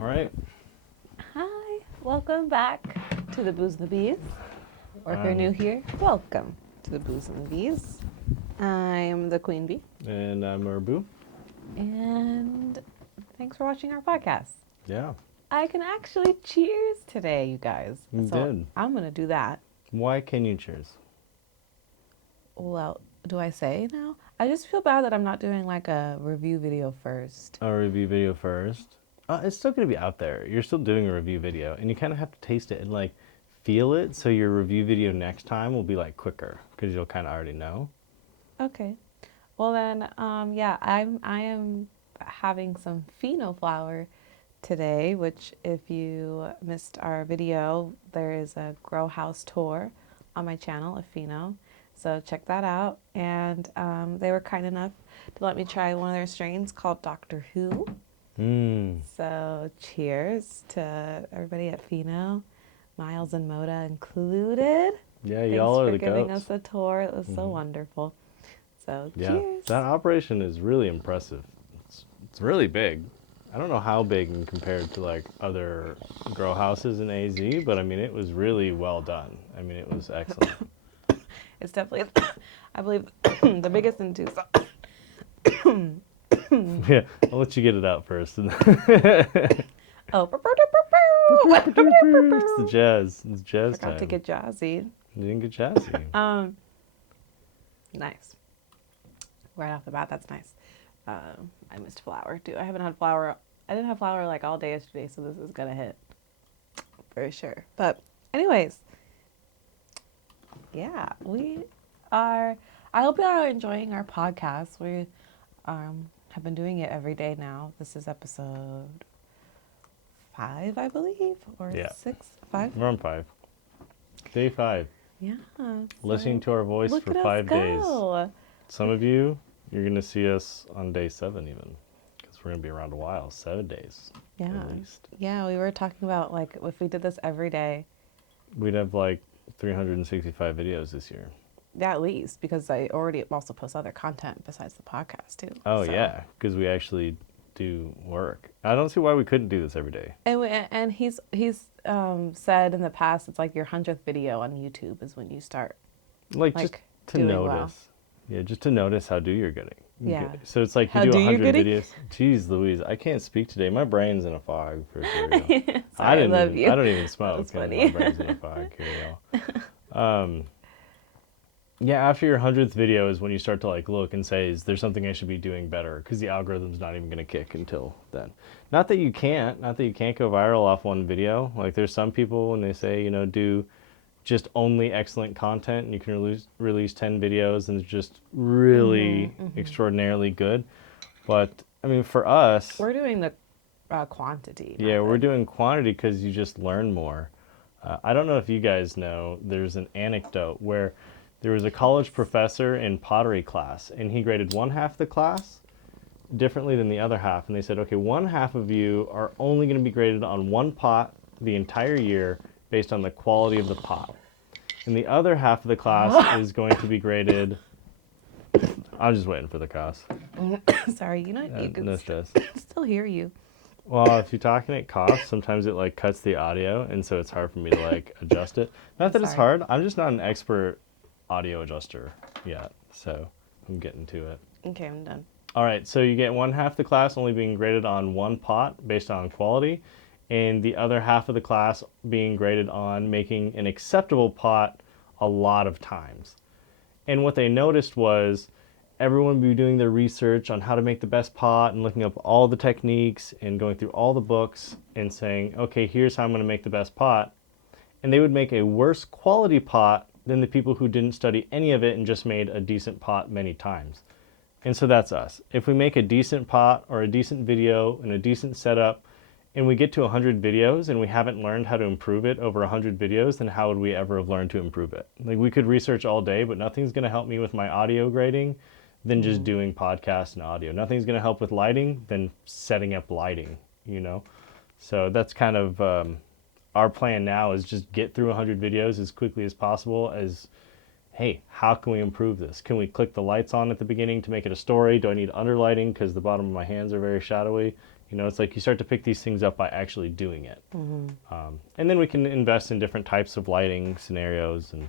All right. Hi, welcome back to the Booze and the Bees. Or if you're new here, welcome to the Booze and the Bees. I'm the Queen Bee, And I'm Urbu. and thanks for watching our podcast. Yeah, I can actually cheers today, you guys. you So did. I'm gonna do that. Why can you cheers? Well, do I say now? I just feel bad that I'm not doing like a review video first. A review video first. It's still going to be out there. You're still doing a review video, and you kind of have to taste it and like feel it. So your review video next time will be like quicker because you'll kind of already know. Okay. Well then, yeah, I am having some pheno flower today, which if you missed our video, there is a grow house tour on my channel of pheno. So check that out. And they were kind enough to let me try one of their strains called Doctor Who. So cheers to everybody at pheno, Miles and Moda included. Yeah, Thanks y'all are for the giving goats. us a tour. It was so wonderful. So Yeah, cheers. that operation is really impressive. It's really big. I don't know how big in compared to like other grow houses in AZ, but I mean it was really well done. I mean it was excellent. It's definitely, I believe, the biggest in Tucson. Yeah, I'll let you get it out first. Oh, It's the jazz. It's jazz forgot time. to get jazzy. You didn't get jazzy. Nice. Right off the bat, that's nice. I missed flour too. I haven't had flour. I didn't have flour like all day yesterday, so this is gonna hit for sure. But, anyways, yeah, we are. I hope you are enjoying our podcast. We have been doing it every day now. This is episode 5, I believe, or Yeah. 6, 5. We're on 5. Day 5. Yeah. Listening to our voice Look for at 5 us days. go. Some of you, you're going to see us on day 7 even. Because we're going to be around a while. 7 days. Yeah. At least. Yeah, we were talking about like if we did this every day. We'd have like 365 videos this year. Yeah, at least, because I already also post other content besides the podcast too. Oh, So- yeah. Because we actually do work. I don't see why we couldn't do this every day. And he's said in the past it's like your 100th video on YouTube is when you start. Like just Like, to doing notice. well. Yeah, just to notice how do you're getting. Yeah. So it's like How you do do you 100 getting? videos. Jeez Louise, I can't speak today. My brain's in a fog for sure. Sorry, I love you. don't even smoke. That's And funny. my brain's in a fog here, y'all. Yeah, after your 100th video is when you start to like look and say, is there something I should be doing better? Because the algorithm's not even going to kick until then. Not that you can't go viral off one video. Like there's some people when they say, you know, do just only excellent content and you can release 10 videos and it's just really extraordinarily good. But I mean, for us, We're doing the quantity. not yeah, the- we're doing quantity because you just learn more. I don't know if you guys know, there's an anecdote where there was a college professor in pottery class, and he graded one half of the class differently than the other half. And they said, okay, one half of you are only going to be graded on one pot the entire year based on the quality of the pot. And the other half of the class is going to be graded. I'm just waiting for the cost. Sorry, you know you can No stress. still hear you. Well, if you're talking at cost, sometimes it like cuts the audio, and so it's hard for me to like adjust it. Not that it's Sorry. hard. I'm just not an expert audio adjuster yet, so I'm getting to it. Okay, I'm done. All right, so you get one half the class only being graded on one pot based on quality, and the other half of the class being graded on making an acceptable pot a lot of times. And what they noticed was everyone would be doing their research on how to make the best pot and looking up all the techniques and going through all the books and saying, okay, here's how I'm going to make the best pot. And they would make a worse quality pot than the people who didn't study any of it and just made a decent pot many times. And so that's us. If we make a decent pot or a decent video and a decent setup and we get to 100 videos and we haven't learned how to improve it over 100 videos, then how would we ever have learned to improve it? Like we could research all day, but nothing's going to help me with my audio grading than just doing podcasts and audio. Nothing's going to help with lighting than setting up lighting, you know? So that's kind of our plan now is just get through 100 videos as quickly as possible as, hey, how can we improve this? Can we click the lights on at the beginning to make it a story? Do I need underlighting because the bottom of my hands are very shadowy? You know, it's like you start to pick these things up by actually doing it. Mm-hmm. And then we can invest in different types of lighting scenarios and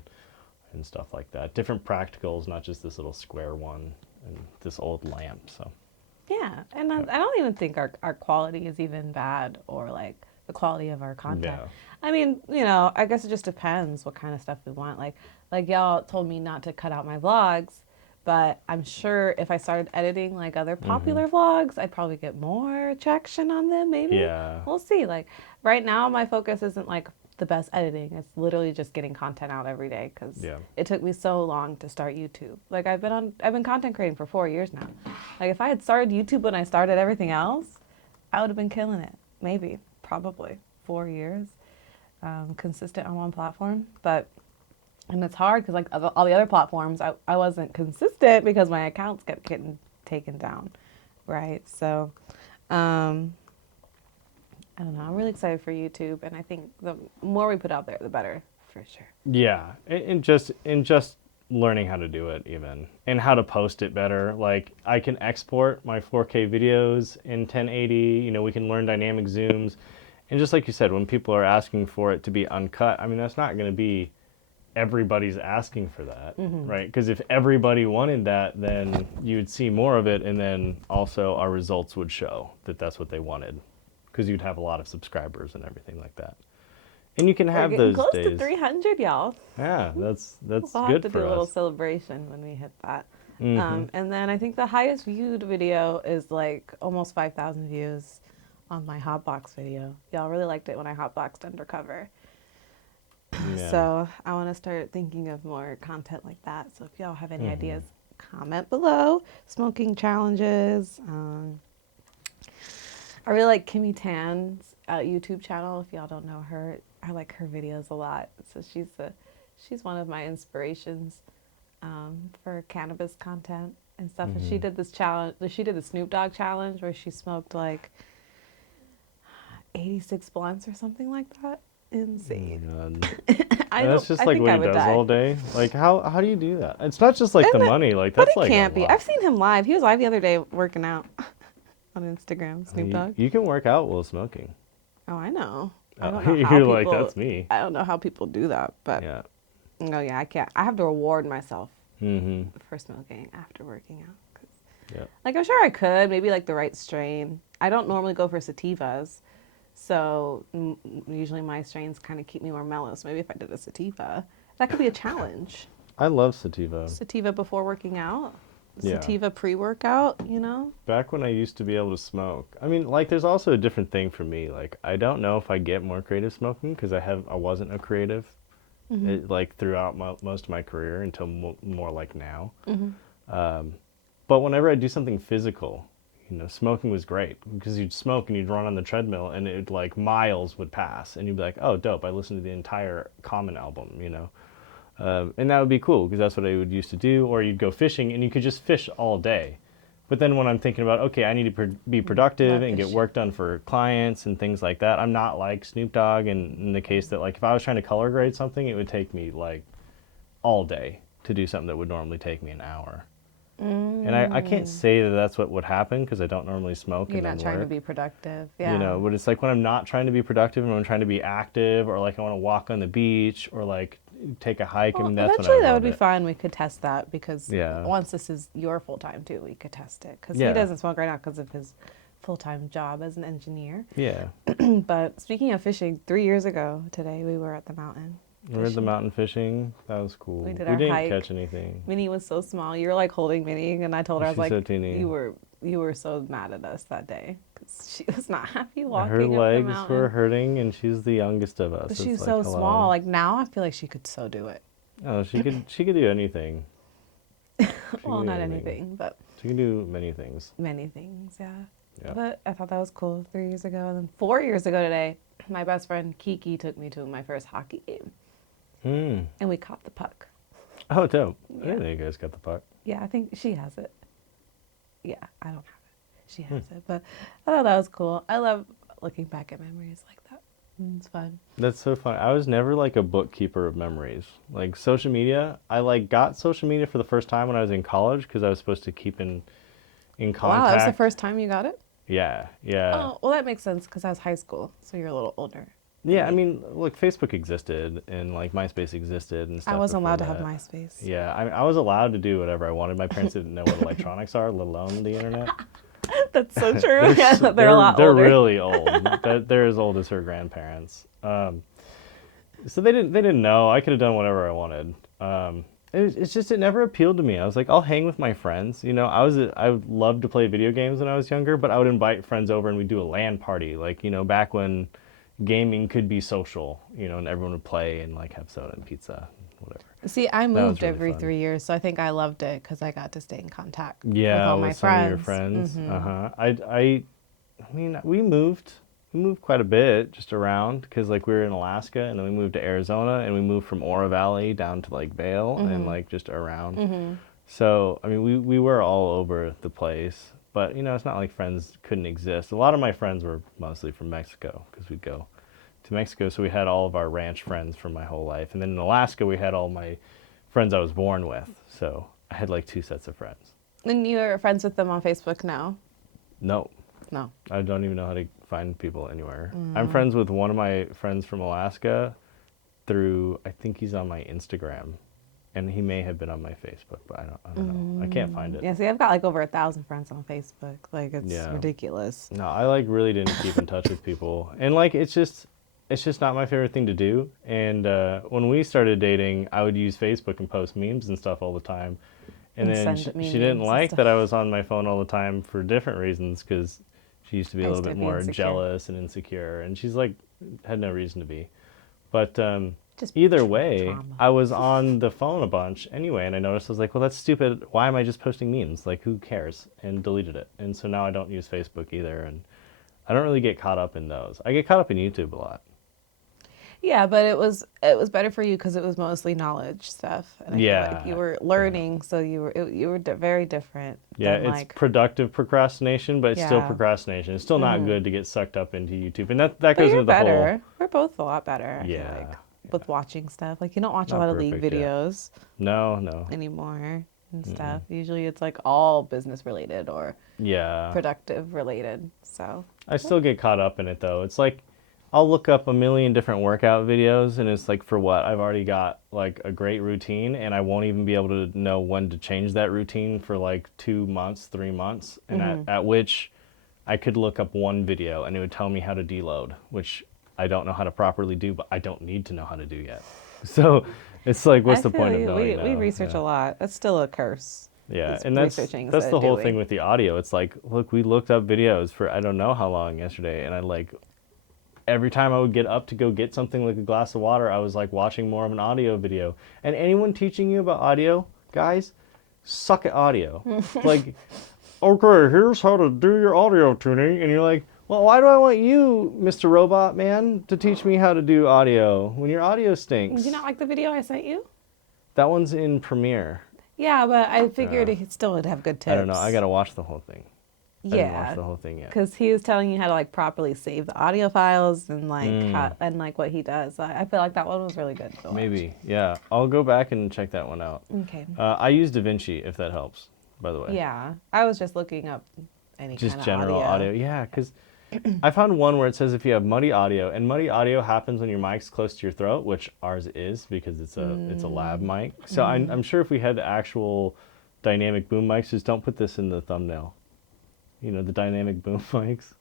stuff like that. Different practicals, not just this little square one and this old lamp. So Yeah, and I don't even think our quality is even bad or like the quality of our content. yeah. I mean, you know, I guess it just depends what kind of stuff we want. Like y'all told me not to cut out my vlogs, but I'm sure if I started editing like other popular vlogs, I'd probably get more traction on them, maybe. Yeah. We'll see. Like right now my focus isn't like the best editing. It's literally just getting content out every day cuz Yeah. it took me so long to start YouTube. Like I've been content creating for 4 years now. Like if I had started YouTube when I started everything else, I would have been killing it. Maybe, probably 4 years, consistent on one platform. But and it's hard because like all the other platforms, I wasn't consistent because my accounts kept getting taken down, right? So, I don't know. I'm really excited for YouTube, and I think the more we put out there, the better, for sure. Yeah, and just learning how to do it even and how to post it better. Like I can export my 4K videos in 1080. You know, we can learn dynamic zooms, and just like you said, when people are asking for it to be uncut, I mean that's not going to be everybody's asking for that, right? Because if everybody wanted that, then you'd see more of it, and then also our results would show that that's what they wanted, because you'd have a lot of subscribers and everything like that. And you can We're have getting those close days. to 300, y'all. Yeah, that's We'll have good to for do a little us. celebration when we hit that. Mhm. And then I think the highest viewed video is like almost 5,000 views on my Hotbox video. Y'all really liked it when I hotboxed undercover. Yeah. So I want to start thinking of more content like that. So if y'all have any Mhm. ideas, comment below. Smoking challenges. I really like Kimmy Tan's YouTube channel. If y'all don't know her, I like her videos a lot. So she's one of my inspirations for cannabis content and stuff. And she Mhm. did this challenge. She did the Snoop Dogg challenge where she smoked like 86 blunts or something like that. Oh Insane. my God. I And that's don't. just I like think what I he would does die. all day. Like how do you do that? It's not just like the And it- money. Like but that's it like a can't be. I've lot. seen him live. He was live the other day working out on Instagram. Snoop You, Dogg. you can work out while smoking. Oh, I know. I Oh, don't know how you're like people. that's me. I don't know how people do that, but Yeah. no, yeah, I can't. I have to reward myself Mhm. for smoking after working out. 'Cause, Yeah. like, I'm sure I could, maybe like the right strain. I don't normally go for sativas, so usually my strains kind of keep me more mellow. So maybe if I did a sativa, that could be a challenge. I love sativa. Sativa before working out, Yeah. sativa pre-workout. You know? Back when I used to be able to smoke. I mean, like there's also a different thing for me. Like I don't know if I get more creative smoking because I wasn't a creative like throughout most of my career until more like now. But whenever I do something physical, you know, smoking was great because you'd smoke and you'd run on the treadmill and it like miles would pass and you'd be like, oh, dope! I listened to the entire Common album, you know, and that would be cool because that's what I would used to do. Or you'd go fishing and you could just fish all day. But then when I'm thinking about, okay, I need to be productive Love and get fishing. work done for clients and things like that, I'm not like Snoop Dogg in the case that like if I was trying to color grade something, it would take me like all day to do something that would normally take me an hour. And I can't say that that's what would happen because I don't normally smoke You're and not then trying to work. be productive. You Yeah. know, but it's like when I'm not trying to be productive and I'm trying to be active or like I want to walk on the beach or like take a hike. I Well, mean, that's when I eventually that love would be it. fun. We could test that because Yeah. once this is your full time too, we could test it because Yeah. he doesn't smoke right now because of his full time job as an engineer. Yeah. But speaking of fishing, 3 years ago today we were at the mountain. We were at the fishing. mountain fishing. That was cool. We did We our didn't hike. catch anything. Minnie was so small. You were like holding Minnie, and I told her I was She's so like, teeny. you were so mad at us that day because she was not happy Her walking up the legs mountain. were hurting, and she's the youngest of us. But It's she's like, so hello. small. Like now, I feel like she could so do it. Oh, she could do anything. She Well, could do not anything, but She can do many things. many things. Yeah. Yeah. But I thought that was cool 3 years ago. And then 4 years ago today, my best friend Kiki took me to my first hockey game. Hmm. And we caught the puck. Oh, dope. I Yeah. didn't know you guys got the puck. Yeah, I think she has it. Yeah, I don't have it. She has Hmm. it. But I thought that was cool. I love looking back at memories like that. It's fun. That's so fun. I was never like a bookkeeper of memories. Like social media, I like got social media for the first time when I was in college because I was supposed to keep in Wow, that was the contact. first time you got it? Yeah, yeah. Oh, well, that makes sense because I was high school, so you're a little older. than Yeah, I me. mean, look, Facebook existed and like MySpace existed and I stuff wasn't before allowed to have that. MySpace. Yeah, I was allowed to do whatever I wanted. My parents didn't know what electronics are, let alone the internet. That's so true. Yeah, they're a They're lot they're older. really old. They're as old as her grandparents. So they didn't know. I could have done whatever I wanted. It's just it never appealed to me. I was like, I'll hang with my friends. I would love to play video games when I was younger, but I would invite friends over and we'd do a LAN party. Like back when gaming could be social. And everyone would play and like have soda and pizza, whatever. See, I That was moved really every fun. 3 years, so I think I loved it because I got to stay in contact with Yeah, all with my some of your friends. friends. Hmm. Uh-huh. I mean, we moved quite a bit just around because like we were in Alaska and then we moved to Arizona and we moved from Oro Valley down to like Vail and like just around. So, I mean, we were all over the place, but it's not like friends couldn't exist. A lot of my friends were mostly from Mexico because we'd go to Mexico, so we had all of our ranch friends from my whole life. And then in Alaska, we had all my friends I was born with. So, I had like two sets of friends. And you're friends with them on Facebook now? No, No. I don't even know how to find people anywhere. I'm friends with one of my friends from Alaska through, I think he's on my Instagram, and he may have been on my Facebook, but I don't know. I can't find it. Yeah, see, I've got like over 1,000 friends on Facebook. Like, it's Yeah. ridiculous. No, I like really didn't keep in touch with people, and like it's just not my favorite thing to do. And when we started dating, I would use Facebook and post memes and stuff all the time. And And then send me she didn't memes and like stuff. that I was on my phone all the time for different reasons because she used to be I a used little to bit be more insecure. jealous and insecure. And she's like, had no reason to be. But Just either way, trauma. I was on the phone a bunch anyway. And I noticed, I was like, well, that's stupid. Why am I just posting memes? Like, who cares? And deleted it. And so now I don't use Facebook either. And I don't really get caught up in those. I get caught up in YouTube a lot. Yeah, but it was better for you because it was mostly knowledge stuff, and I feel like you Yeah. were Yeah. learning, so you were very different Yeah, than it's like productive procrastination, but it's still yeah. procrastination. It's still not good to get sucked up into YouTube, and that But goes you're into the whole. better. We're both a lot better. I feel Yeah, like with watching stuff. Like you don't watch a not lot of league perfect yet. videos No. anymore and stuff. Usually it's like all business related or Yeah, productive related. So I still get caught up in it though. It's like I'll look up a million different workout videos, and it's like for what? I've already got like a great routine, and I won't even be able to know when to change that routine for like 2 months, 3 months, and at which I could look up one video and it would tell me how to deload, which I don't know how to properly do, but I don't need to know how to do yet. So it's like, what's I the feel point of you. knowing We now? research Yeah. a lot. That's still a curse. Yeah, Is and researching that's instead the of whole thing doing. with the audio. It's like, look, we looked up videos for I don't know how long yesterday, and I like every time I would get up to go get something like a glass of water, I was like watching more of an audio video. And anyone teaching you about audio, guys, suck at audio. Like, okay, here's how to do your audio tuning, and you're like, well, why do I want you, Mr. Robot Man, to teach me how to do audio when your audio stinks? Did you not like the video I sent you? That one's in Premiere. Yeah, but I figured it still would have good tips. I don't know. I gotta watch the whole thing. I didn't watch Yeah, the whole thing yet. because he was telling you how to like properly save the audio files and like Mm. how and like what he does. I feel like that one was really good to watch. Maybe, yeah. I'll go back and check that one out. Okay. I use DaVinci if that helps. By the way. Yeah, I was just looking up any Just kind of general audio. Yeah, because I found one where it says if you have muddy audio, and muddy audio happens when your mic's close to your throat, which ours is because it's a lab mic. So I'm sure if we had actual dynamic boom mics, just don't put this in the thumbnail. You know, the dynamic boom mics.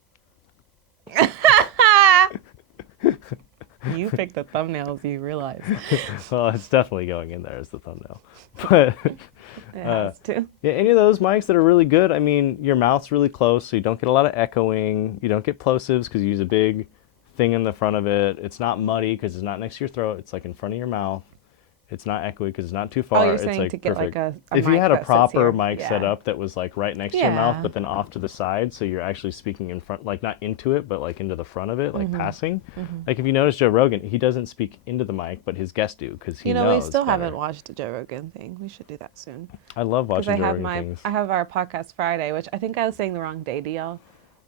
You picked the thumbnails, you realize. Well, it's definitely going in there as the thumbnail. But It has to. yeah, any of those mics that are really good, I mean, your mouth's really close, so you don't get a lot of echoing. You don't get plosives because you use a big thing in the front of it. It's not muddy because it's not next to your throat. It's like in front of your mouth. It's not echoey because it's not too far. Oh, you're it's saying like to get perfect. like a If you mic had a that sits proper here. mic set Yeah. up that was like right next to your mouth, Yeah. but then off to the side, so you're actually speaking in front, like not into it, but like into the front of it, like passing. Like if you notice Joe Rogan, he doesn't speak into the mic, but his guests do because he You know, knows. we still better. haven't watched the Joe Rogan thing. We should do that soon. I love Because watching I Joe have Rogan things. I have our podcast Friday, which I think I was saying the wrong day to y'all.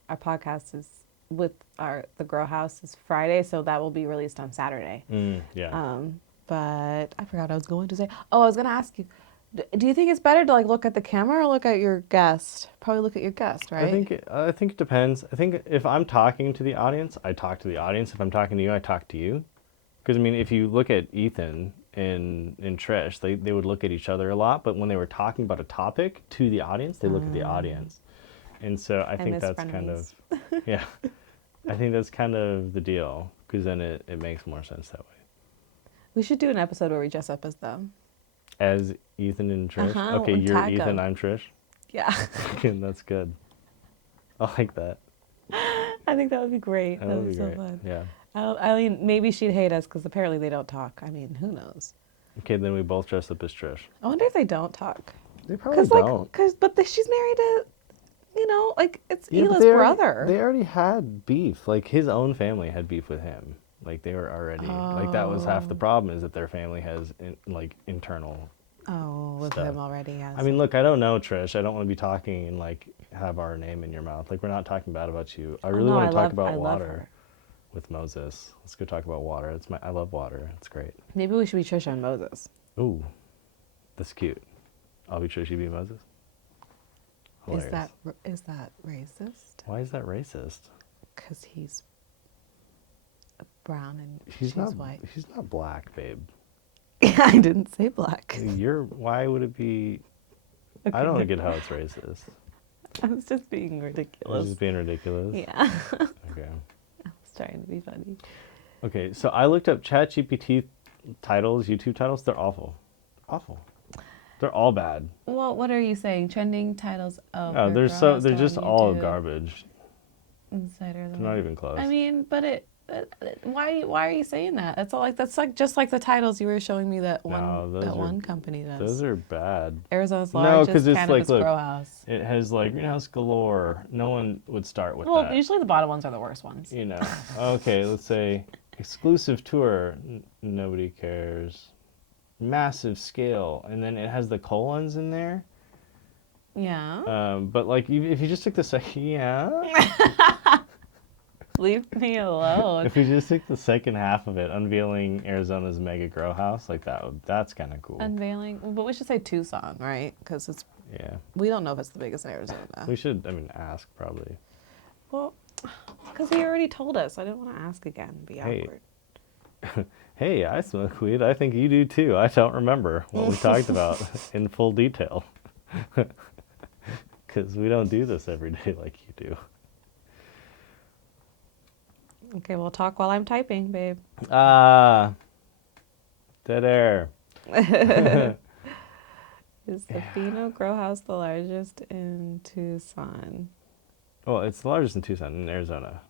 Our podcast is with the Grow House is Friday, so that will be released on Saturday. Yeah. But I forgot what I was going to say. Oh, I was going to ask you, Do you think it's better to like look at the camera or look at your guest? Probably look at your guest, right? I think it depends. I think if I'm talking to the audience, I talk to the audience. If I'm talking to you, I talk to you. Because I mean, if you look at Ethan and Trish, they would look at each other a lot, but when they were talking about a topic to the audience, they look at the audience. And so I think miss that's kind of, frenemies. yeah, I think that's kind of the deal. Because then it makes more sense that way. We should do an episode where we dress up as them. As Ethan and Trish. Uh-huh, Okay, and you're tag Ethan, 'em. I'm Trish. Yeah. Okay, that's good. I like that. I think that would be great. That That would would be be so great. fun. Yeah. I mean, maybe she'd hate us because apparently they don't talk. I mean, who knows? Okay, then we both dress up as Trish. I wonder if they don't talk. They probably She's married to, like it's Yeah, but Hila's brother. They already had beef. Like his own family had beef with him. Like they were already like that was half the problem is that their family has internal. Oh, with stuff. him already, yes. I mean, look, I don't know, Trish. I don't want to be talking and like have our name in your mouth. Like we're not talking bad about you. I really no, want to talk I about love water her. with Moses. Let's go talk about water. I love water. It's great. Maybe we should be Trisha and Moses. Ooh, that's cute. I'll be Trish. You be Moses. Hilarious. Is that racist? Why is that racist? Because he's brown and He's she's not white. He's not black, babe. I didn't say black. Why would it be? I don't get how it's racist. I was just being I was ridiculous. just being ridiculous. Yeah. Okay. I was trying to be funny. Okay, so I looked up ChatGPT titles, YouTube titles. They're awful. Awful. They're all bad. Well, what are you saying? Trending titles of Oh, your they're girl they're on just all YouTube, garbage. Insider. They're not even close. I mean, but why are you saying that? That's like just like the titles you were showing me that one company does. Those are bad. Arizona's No, largest 'cause it's cannabis like, look, grow house. It has like greenhouse galore. No one would start with Well, that. usually the bottom ones are the worst ones. You know. Okay, let's say exclusive tour. Nobody cares. Massive scale, and then it has the colons in there. Yeah. But like, if you just took the yeah, Leave me alone. if you just took the second half of it, unveiling Arizona's mega grow house, like that's kind of cool. Unveiling, but we should say Tucson, right? Because Yeah, we don't know if it's the biggest in Arizona. we should. I mean, ask probably. Well, because he already told us. I didn't want to ask again and be Hey. awkward. Hey, I smoke weed. I think you do too. I don't remember what we talked about in full detail. Because we don't do this every day like you do. Okay, we'll talk while I'm typing, babe. Ah, dead air. Is the Fino Grow House the largest in Tucson? Well, it's the largest in Tucson, in Arizona.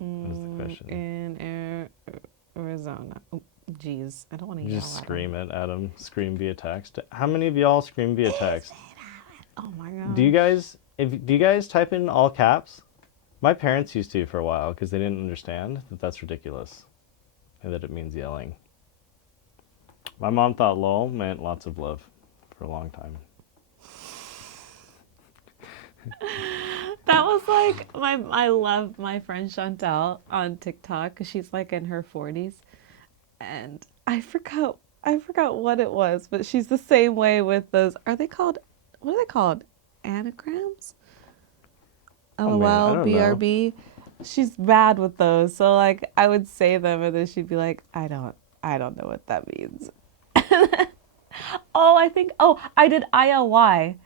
Is the question. In Arizona. Oh, geez, I don't want to yell Just at scream him. it at them. Scream via text. How many of y'all scream via text? Oh my god. Do you guys type in all caps? My parents used to for a while because they didn't understand that that's ridiculous, and that it means yelling. My mom thought "lol" meant lots of love for a long time. That was like I love my friend Chantel on TikTok because she's like in her 40s, and I forgot what it was, but she's the same way with those. What are they called? Anagrams? Oh, man, I LOL, don't know. BRB. She's bad with those, so like I would say them, and then she'd be like, I don't know what that means. I did ILY.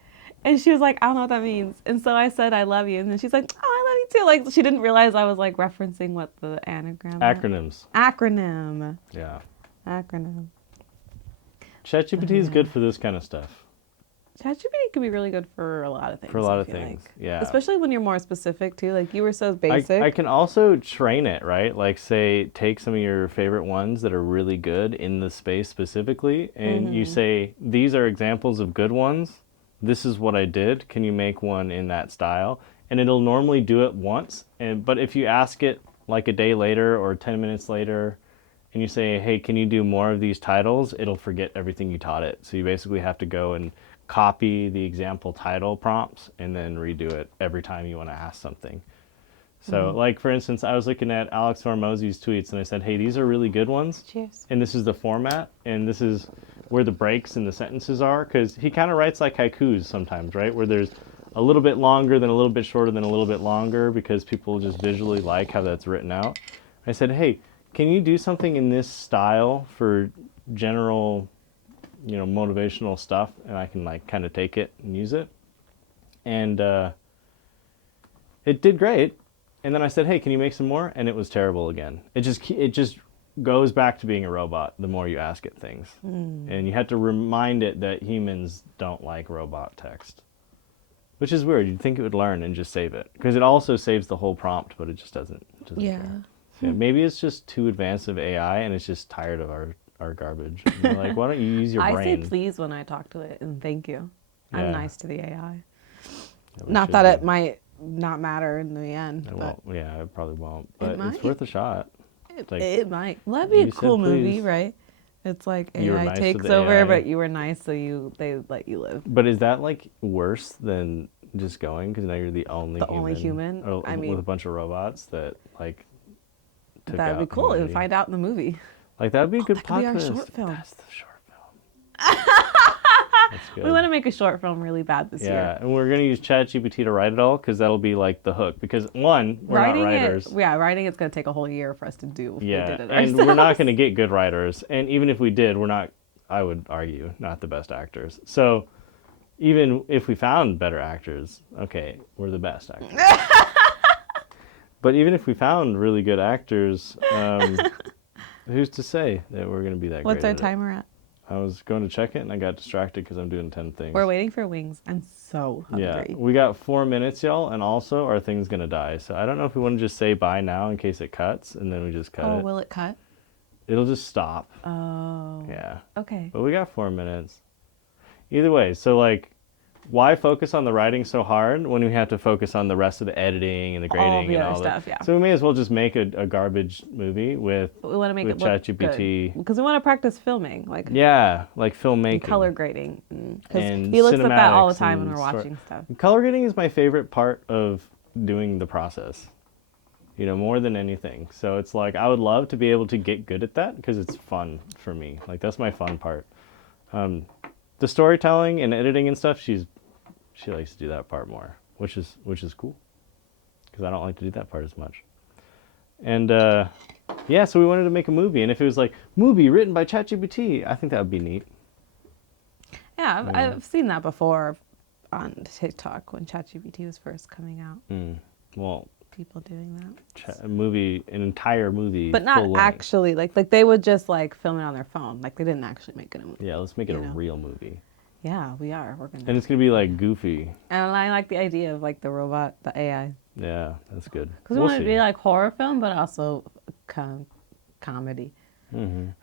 And she was like, I don't know what that means. And so I said, I love you. And then she's like, oh, I love you too. Like, she didn't realize I was like referencing what the anagram meant. Acronyms. Acronym. Yeah. Acronym. ChatGPT is good for this kind of stuff. ChatGPT could be really good for a lot of things. For a lot I of feel things, like. yeah. Especially when you're more specific too. Like you were so basic. I can also train it, right? Like, say, take some of your favorite ones that are really good in the space specifically, and you say, these are examples of good ones. This is what I did. Can you make one in that style? And it'll normally do it once. But if you ask it like a day later or 10 minutes later, and you say, hey, can you do more of these titles? It'll forget everything you taught it. So you basically have to go and copy the example title prompts and then redo it every time you want to ask something. So like, for instance, I was looking at Alex Hormozzi's tweets and I said, hey, these are really good ones. Cheers. And this is the format. And this is where the breaks in the sentences are, because he kind of writes like haikus sometimes, right? Where there's a little bit longer, then a little bit shorter, then a little bit longer, because people just visually like how that's written out. I said, hey, can you do something in this style for general, motivational stuff, and I can like kind of take it and use it? And it did great. And then I said, hey, can you make some more? And it was terrible again. It just goes back to being a robot the more you ask it things. And you have to remind it that humans don't like robot text, which is weird. You'd think it would learn and just save it, because it also saves the whole prompt, but it just doesn't. It doesn't Yeah. care. So maybe it's just too advanced of AI, and it's just tired of our garbage. And they're like, why don't you use your I brain? say please when I talk to it and thank you. Yeah. I'm nice to the AI. Yeah, we Not should that be. it might not matter in the end, It but won't. Yeah, it probably won't. But it's might. worth a shot. Like, it might. Well, that'd be you a cool said movie, please. right? It's like You were AI nice to takes the over, AI. but you were nice, so they let you live. But is that like worse than just going? Because now you're the only The only human? or, I mean- with a bunch of robots that like took That'd be out cool. We'd humanity. find out in the movie. Like that'd be a good that could be our podcast. short film. That's the short film. That's good. We want to make a short film really bad this Yeah, year. and we're gonna use ChatGPT to write it all, because that'll be like the hook. Because one, we're not writers. Writing it's gonna take a whole year for us to do if we Yeah, did it and ourselves. we're not going to get good writers. And even if we did, we're not, I would argue, not the best actors. So even if we found better actors, okay, we're the best actors. But even if we found really good actors, who's to say that we're going to be that What's great our at it? timer at? I was going to check it, and I got distracted because I'm doing 10 things. We're waiting for wings. I'm so Yeah, hungry. we got 4 minutes, y'all, and also our thing's going to die. So I don't know if we want to just say bye now in case it cuts, and then we just cut Oh, it. will it cut? It'll just stop. Oh. Yeah. Okay. But we got 4 minutes. Either way, so like, why focus on the writing so hard when we have to focus on the rest of the editing and the grading All the and other all stuff, that? yeah. So we may as well just make a garbage movie with But we want to make with it look ChatGPT. good. Because we want to practice filming, like like filmmaking. and color grading. Because And he looks at that all the cinematics time when and we're story- watching stuff. Color grading is my favorite part of doing the process. More than anything. So it's like I would love to be able to get good at that because it's fun for me. Like that's my fun part. The storytelling and editing and stuff, she likes to do that part more, which is cool because I don't like to do that part as much. And yeah, so we wanted to make a movie, and if it was like movie written by ChatGPT, I think that would be neat. Yeah, I've seen that before on TikTok when ChatGPT was first coming out. Well, People doing that. an entire movie, But not full length. actually, like they would just like film it on their phone. Like they didn't actually make it a movie. Yeah, let's make it you a know. real movie, Yeah, we are. We're gonna. and it's gonna be like goofy. And I like the idea of like the robot, the AI, Yeah, that's good. because we want it to be like horror film, but also comedy. You're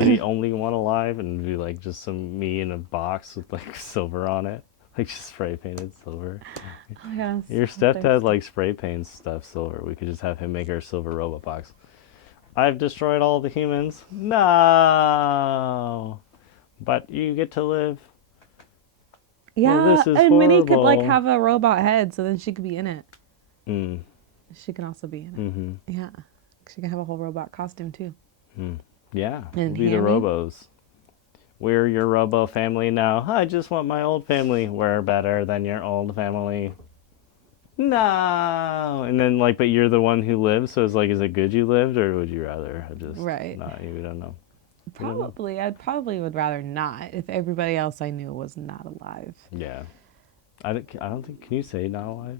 the only one alive, and it'd be like just some me in a box with like silver on it, like just spray painted silver. Oh my god, I'm Your so thirsty. stepdad like spray paints stuff silver. We could just have him make our silver robot box. I've destroyed all the humans. No, but you get to live. Yeah, this is and Minnie could like horrible. have a robot head, so then she could be in it. Mm. She can also be in it. Mm-hmm. Yeah, she can have a whole robot costume too. Yeah, we'll And be the Hammy? Robos. We're your Robo family now. I just want my old family. We're better than your old family. No, and then like, but you're the one who lives. So it's like, is it good you lived, or would you rather have just Right. not? You don't know. Probably, I'd probably would rather not if everybody else I knew was not alive. Yeah, I don't think. Can you say not alive?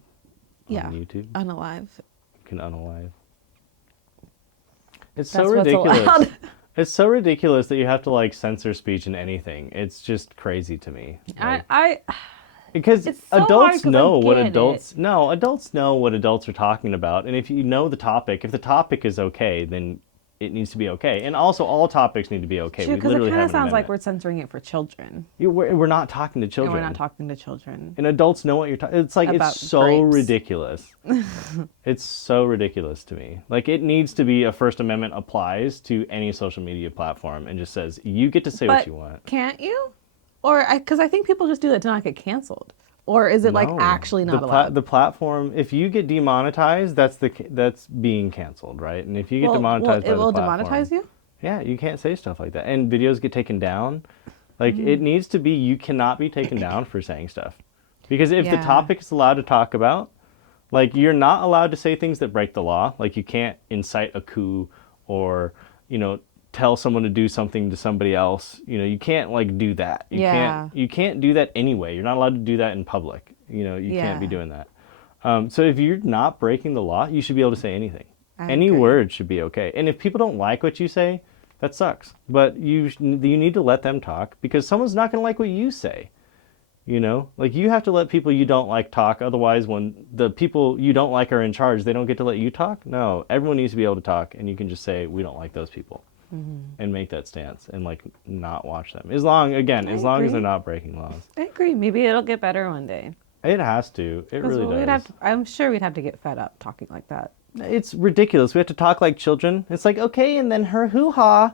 Yeah, On YouTube, unalive. you can unalive. It's That's so what's ridiculous. allowed. It's so ridiculous that you have to like censor speech in anything. It's just crazy to me. Like, I because It's so hard adults 'cause I know what get adults know what adults are talking about, and if you know the topic, if the topic is okay, then it needs to be okay. And also, all topics need to be okay. True, We because it literally kind have of an sounds like amendment. we're censoring it for children. We're not talking to And children. we're not talking to children. And adults know what you're talking. It's like About it's so grapes. ridiculous. It's so ridiculous to me. Like it needs to be a First Amendment applies to any social media platform and just says you get to say what But you want. can't you? Or because I think people just do that to not get canceled. Or is it like No. actually not the allowed? The platform, if you get demonetized, that's being canceled, right? And if you get demonetized by it the will platform, demonetize you. Yeah, you can't say stuff like that. And videos get taken down. Like, it needs to be, you cannot be taken down for saying stuff. Because if the Yeah. topic is allowed to talk about, like, you're not allowed to say things that break the law. Like, you can't incite a coup or, tell someone to do something to somebody else. You can't, like, do that. Yeah. You can't do that anyway. You're not allowed to do that in public. You can't be Yeah. doing that. So if you're not breaking the law, you should be able to say anything. I Any agree. word should be okay. And if people don't like what you say, that sucks. But you need to let them talk because someone's not going to like what you say. Like, you have to let people you don't like talk. Otherwise, when the people you don't like are in charge, they don't get to let you talk. No, everyone needs to be able to talk, and you can just say we don't like those people, and make that stance and, like, not watch them. As long as agree. they're not breaking laws. I agree. Maybe it'll get better one day. It has to. It 'Cause really we'd does. I'm sure we'd have to get fed up talking like that. It's ridiculous. We have to talk like children. It's like, okay, and then her hoo-ha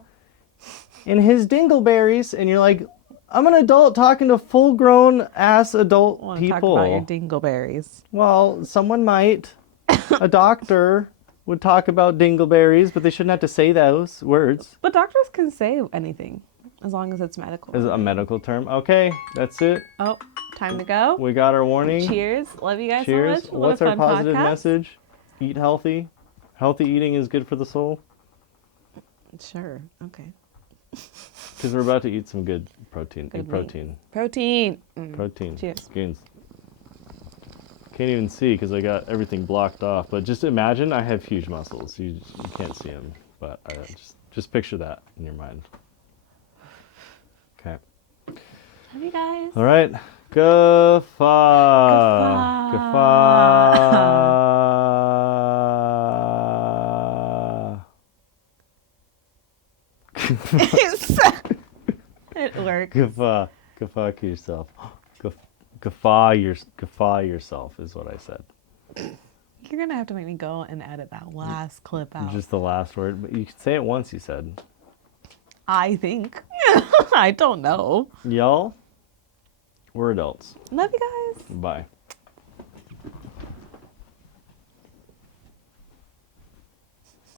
and his dingleberries, and you're like, I'm an adult talking to full-grown ass adult I want to people. talk about your dingleberries. Well, someone might. A doctor would talk about dingleberries, but they shouldn't have to say those words. But doctors can say anything as long as it's medical. Is it a medical term? Okay, that's it. Oh, time to go. We got our warning. Cheers. Love you guys Cheers. so much. What's what a our fun positive podcast. message? Eat healthy. Healthy eating is good for the soul. Sure. Okay. Because we're about to eat some good protein. Good Eat protein. meat. Protein. Protein. Cheers. Gains. Can't even see because I got everything blocked off. But just imagine I have huge muscles. You can't see them, but just picture that in your mind. Okay. Love you guys. All right. Guffaw. Guffaw. It worked. Guffaw yourself. Guffaw yourself is what I said. You're gonna have to make me go and edit that last clip out. Just the last word. But you could say it once, you said. I think. I don't know. Y'all, we're adults. Love you guys. Bye.